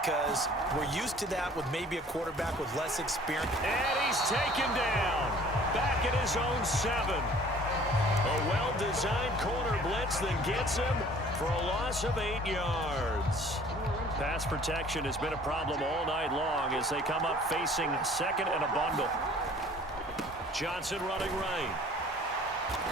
because we're used to that with maybe a quarterback with less experience. And he's taken down. Back at his own 7. A well-designed corner blitz that gets him for a loss of 8 yards. Pass protection has been a problem all night long as they come up facing second and a bundle. Johnson running right.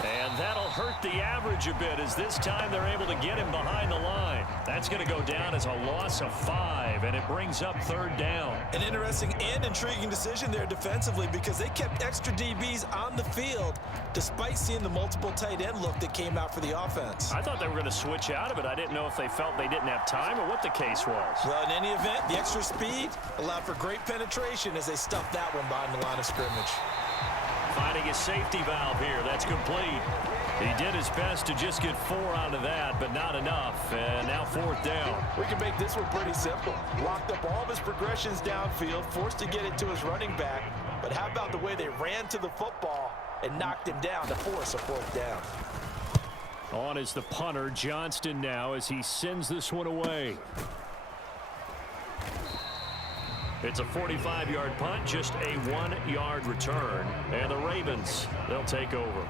And that'll hurt the average a bit as this time they're able to get him behind the line. That's going to go down as a loss of 5, and it brings up 3rd down. An interesting and intriguing decision there defensively because they kept extra DBs on the field despite seeing the multiple tight end look that came out for the offense. I thought they were going to switch out of it. I didn't know if they felt they didn't have time or what the case was. Well, in any event, the extra speed allowed for great penetration as they stuffed that one behind the line of scrimmage. Finding a safety valve here. That's complete. He did his best to just get 4 out of that, but not enough. And now 4th down. We can make this one pretty simple. Locked up all of his progressions downfield, forced to get it to his running back. But how about the way they ran to the football and knocked him down to force a 4th down? On is the punter, Johnston, now as he sends this one away. It's a 45-yard punt, just a 1-yard return. And the Ravens, they'll take over.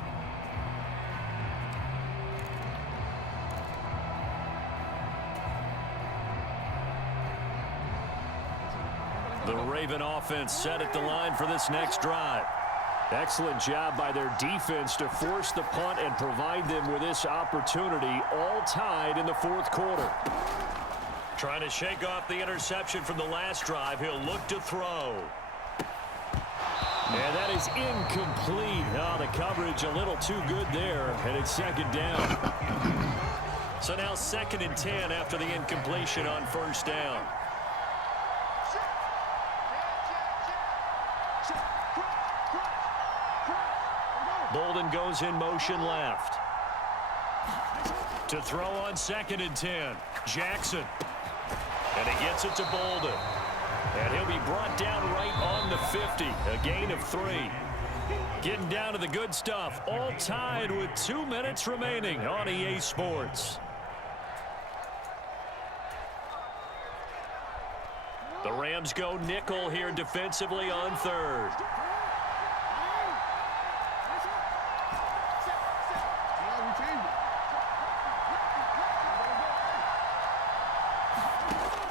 The Raven offense set at the line for this next drive. Excellent job by their defense to force the punt and provide them with this opportunity, all tied in the 4th quarter. Trying to shake off the interception from the last drive. He'll look to throw. And that is incomplete. Oh, the coverage a little too good there, and it's 2nd down. So now 2nd and 10 after the incompletion on 1st down. Bolden goes in motion left. To throw on 2nd and 10. Jackson. And he gets it to Bolden. And he'll be brought down right on the 50. A gain of 3. Getting down to the good stuff. All tied with 2 minutes remaining on EA Sports. The Rams go nickel here defensively on 3rd.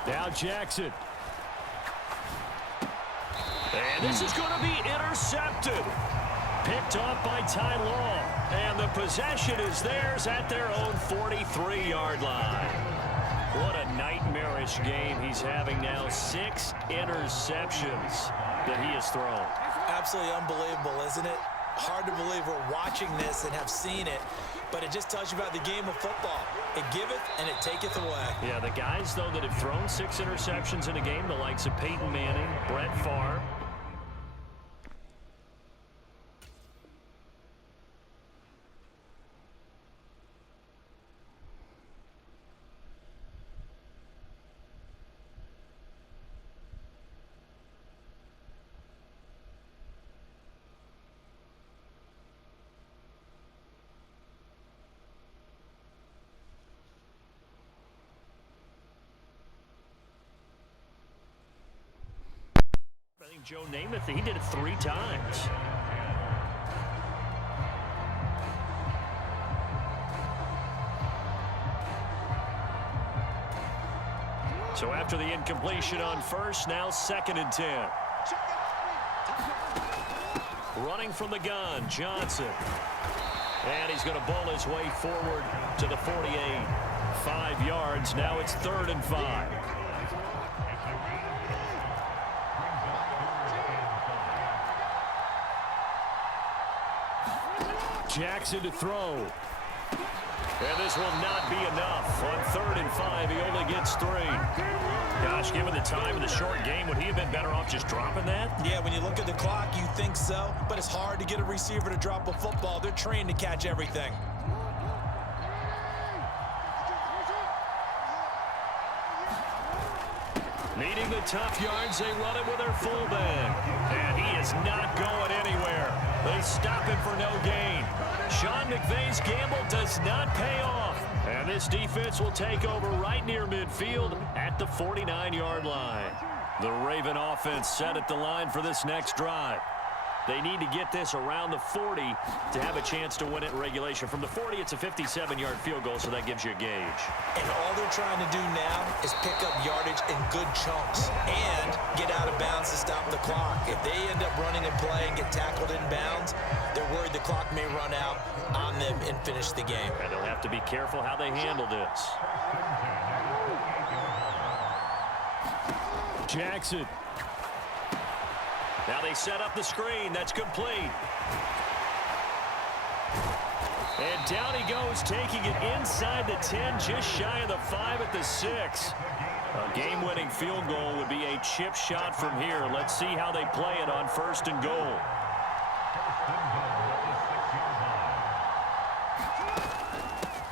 Now Jackson. And this is going to be intercepted. Picked off by Ty Long. And the possession is theirs at their own 43-yard line. What a nightmarish game he's having now. 6 interceptions that he has thrown. Absolutely unbelievable, isn't it? Hard to believe we're watching this and have seen it. But it just tells you about the game of football. It giveth and it taketh away. Yeah, the guys, though, that have thrown 6 interceptions in a game, the likes of Peyton Manning, Brett Favre. Joe Namath, he did it 3 times. So after the incompletion on 1st, now 2nd and 10. Running from the gun, Johnson. And he's going to bowl his way forward to the 48. 5 yards, now it's 3rd and 5. Jackson to throw. And this will not be enough. On 3rd and 5, he only gets 3. Gosh, given the time of the short game, would he have been better off just dropping that? Yeah, when you look at the clock, you think so. But it's hard to get a receiver to drop a football. They're trained to catch everything. Needing the tough yards, they run it with their fullback. And he is not going anywhere. They stop him for no gain. Sean McVay's gamble does not pay off. And this defense will take over right near midfield at the 49-yard line. The Raven offense set at the line for this next drive. They need to get this around the 40 to have a chance to win it in regulation. From the 40, it's a 57-yard field goal, so that gives you a gauge. And all they're trying to do now is pick up yardage in good chunks and get out of bounds to stop the clock. If they end up running a play and get tackled in bounds, they're worried the clock may run out on them and finish the game. And they'll have to be careful how they handle this. Jackson. Now they set up the screen. That's complete. And down he goes, taking it inside the 10, just shy of the 5 at the 6. A game-winning field goal would be a chip shot from here. Let's see how they play it on 1st and goal.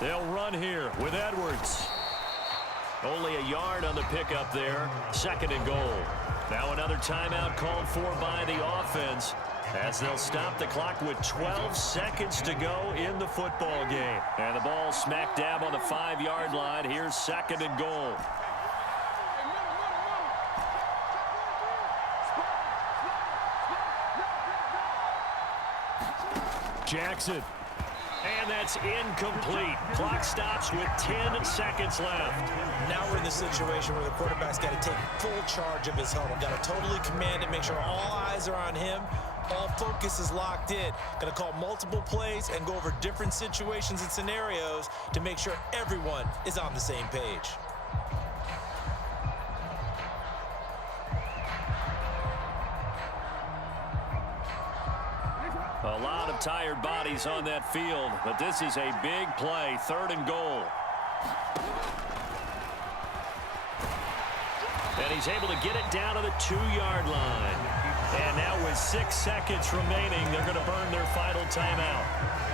They'll run here with Edwards. Only a yard on the pickup there. 2nd and goal. Now another timeout called for by the offense as they'll stop the clock with 12 seconds to go in the football game. And the ball smack dab on the 5-yard line. Here's 2nd and goal. Jackson. And that's incomplete. Clock stops with 10 seconds left. Now we're in the situation where the quarterback's got to take full charge of his huddle. Got to totally command it, make sure all eyes are on him. All focus is locked in. Going to call multiple plays and go over different situations and scenarios to make sure everyone is on the same page. A lot of tired bodies on that field, but this is a big play. 3rd and goal. And he's able to get it down to the 2-yard line. And now with 6 seconds remaining, they're going to burn their final timeout.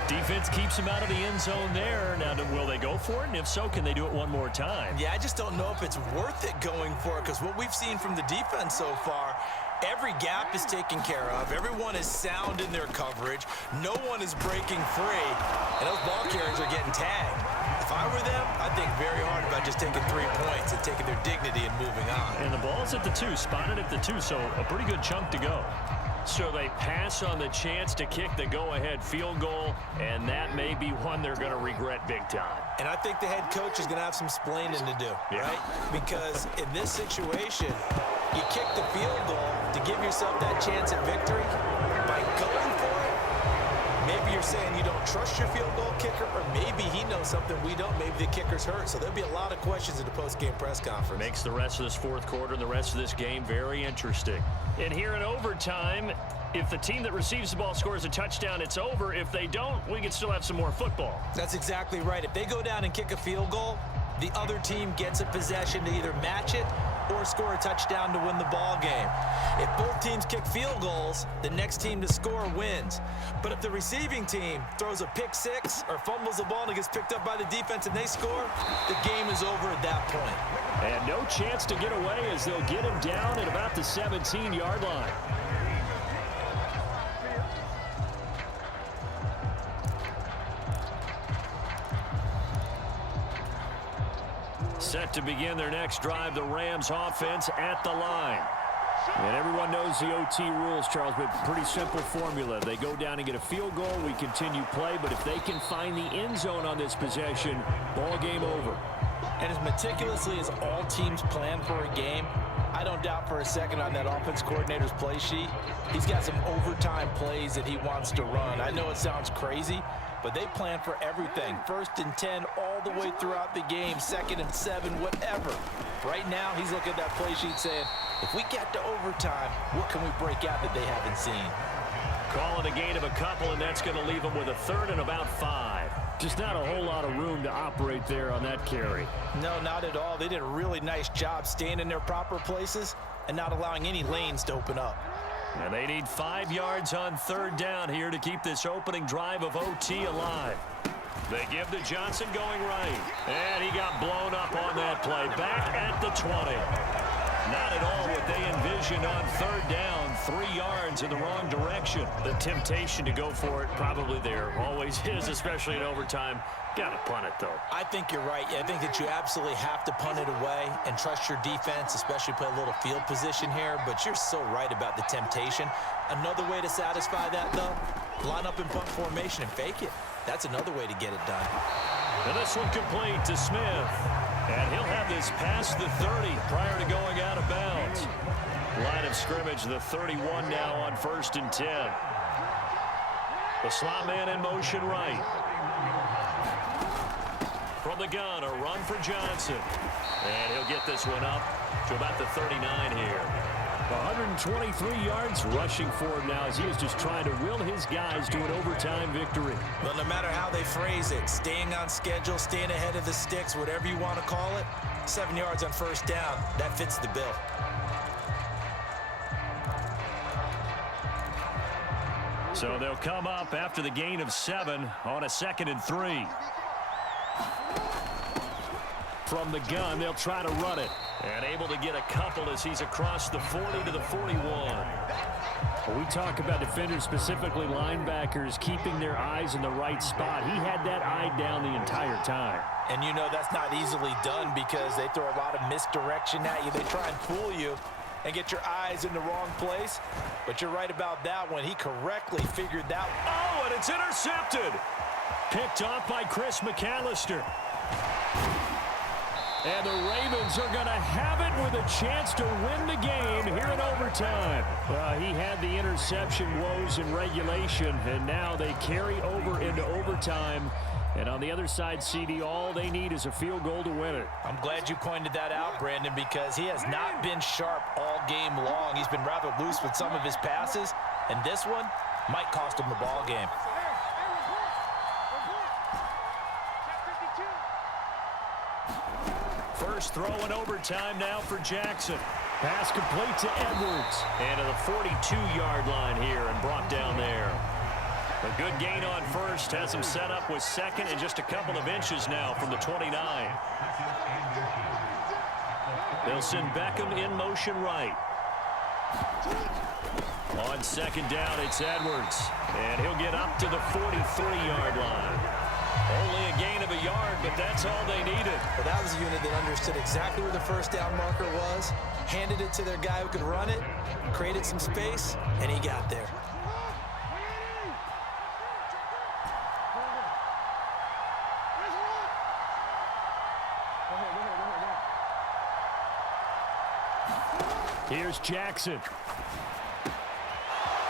Defense keeps him out of the end zone there. Now, will they go for it? And if so, can they do it one more time? Yeah, I just don't know if it's worth it going for it, because what we've seen from the defense so far, every gap is taken care of. Everyone is sound in their coverage. No one is breaking free. And those ball carriers are getting tagged. If I were them, I'd think very hard about just taking 3 points and taking their dignity and moving on. And the ball's at the 2, spotted at the 2, so a pretty good chunk to go. So they pass on the chance to kick the go-ahead field goal, and that may be one they're going to regret big time. And I think the head coach is going to have some splaining to do, right? Because in this situation, you kick the field goal to give yourself that chance at victory by going for it. Maybe you're saying you don't trust your field goal kicker, or maybe he knows something we don't. Maybe the kicker's hurt. So there'll be a lot of questions in the post-game press conference. Makes the rest of this 4th quarter and the rest of this game very interesting. And here in overtime, if the team that receives the ball scores a touchdown, it's over. If they don't, we can still have some more football. That's exactly right. If they go down and kick a field goal, the other team gets a possession to either match it or score a touchdown to win the ball game. If both teams kick field goals, the next team to score wins. But if the receiving team throws a pick 6 or fumbles the ball and it gets picked up by the defense and they score, the game is over at that point. And no chance to get away as they'll get him down at about the 17-yard line. Set to begin their next drive, the Rams offense at the line. And everyone knows the OT rules, Charles, but pretty simple formula. They go down and get a field goal, we continue play, but if they can find the end zone on this possession, ball game over. And as meticulously as all teams plan for a game, I don't doubt for a second on that offense coordinator's play sheet, he's got some overtime plays that he wants to run. I know it sounds crazy, but they plan for everything. 1st and 10 all the way throughout the game, 2nd and 7, whatever. Right now, he's looking at that play sheet saying, if we get to overtime, what can we break out that they haven't seen? Call it a gain of a couple, and that's going to leave them with a 3rd and about 5. Just not a whole lot of room to operate there on that carry. No, not at all. They did a really nice job staying in their proper places and not allowing any lanes to open up. And they need 5 yards on 3rd down here to keep this opening drive of OT alive. They give to Johnson going right. And he got blown up on that play. Back at the 20. Not at all what they envisioned interception on third down, 3 yards in the wrong direction. The temptation to go for it probably there. Always is, especially in overtime. Got to punt it, though. I think you're right. I think that you absolutely have to punt it away and trust your defense, especially play a little field position here. But you're so right about the temptation. Another way to satisfy that, though, line up in punt formation and fake it. That's another way to get it done. And this one complete to Smith. And he'll have this past the 30 prior to going out of bounds. Line of scrimmage, the 31 now on 1st and 10. The slot man in motion right. From the gun, a run for Johnson. And he'll get this one up to about the 39 here. 123 yards rushing forward now as he is just trying to will his guys to an overtime victory. But no matter how they phrase it, staying on schedule, staying ahead of the sticks, whatever you want to call it, 7 yards on 1st down, that fits the bill. So they'll come up after the gain of 7 on a 2nd and 3. From the gun, they'll try to run it. And able to get a couple as he's across the 40 to the 41. When we talk about defenders, specifically linebackers, keeping their eyes in the right spot. He had that eye down the entire time. And you know that's not easily done because they throw a lot of misdirection at you. They try and fool you and get your eyes in the wrong place. But you're right about that one. He correctly figured that. Oh, and it's intercepted. Picked off by Chris McAllister. And the Ravens are going to have it with a chance to win the game here in overtime. He had the interception woes in regulation, and now they carry over into overtime. And on the other side, CD, all they need is a field goal to win it. I'm glad you pointed that out, Brandon, because he has not been sharp all game long. He's been rather loose with some of his passes, and this one might cost him the ball game. First throw in overtime now for Jackson. Pass complete to Edwards. And to the 42-yard line here and brought down there. A good gain on first. Has him set up with 2nd and just a couple of inches now from the 29. They'll send Beckham in motion right. On 2nd down, it's Edwards. And he'll get up to the 43-yard line. Only a gain of a yard, but that's all they needed. Well, that was a unit that understood exactly where the 1st down marker was, handed it to their guy who could run it, created some space, and he got there. Here's Jackson.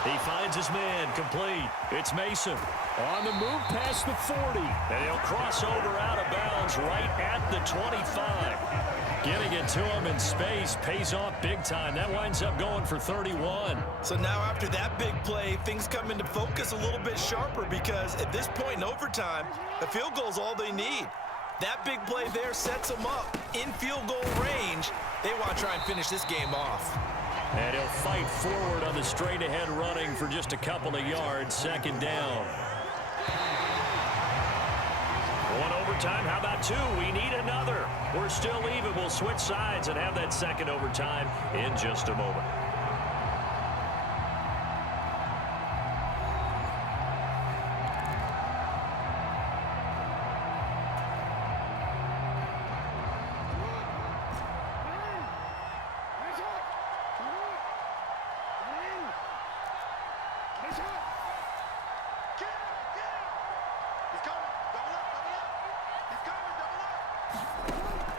He finds his man, complete. It's Mason. On the move past the 40. And he'll cross over out of bounds right at the 25. Getting it to him in space pays off big time. That winds up going for 31. So now after that big play, things come into focus a little bit sharper because at this point in overtime, a field goal is all they need. That big play there sets them up in field goal range. They want to try and finish this game off. And he'll fight forward on the straight-ahead running for just a couple of yards. 2nd down. One overtime. How about 2? We need another. We're still even. We'll switch sides and have that 2nd overtime in just a moment.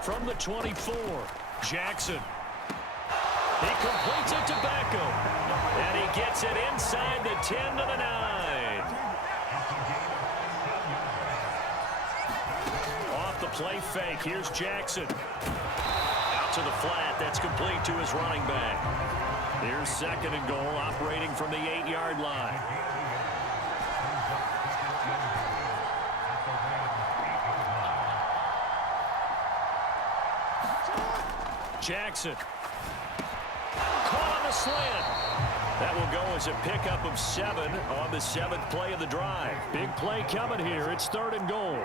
From the 24, Jackson. He completes it to Beckham. And he gets it inside the 10 to the 9. Off the play fake, here's Jackson. Out to the flat, that's complete to his running back. Here's 2nd and goal, operating from the 8-yard line. Jackson. Caught on the slant. That will go as a pickup of 7 on the 7th play of the drive. Big play coming here. It's 3rd and goal.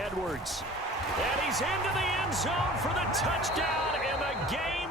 Edwards. And he's into the end zone for the touchdown, and the game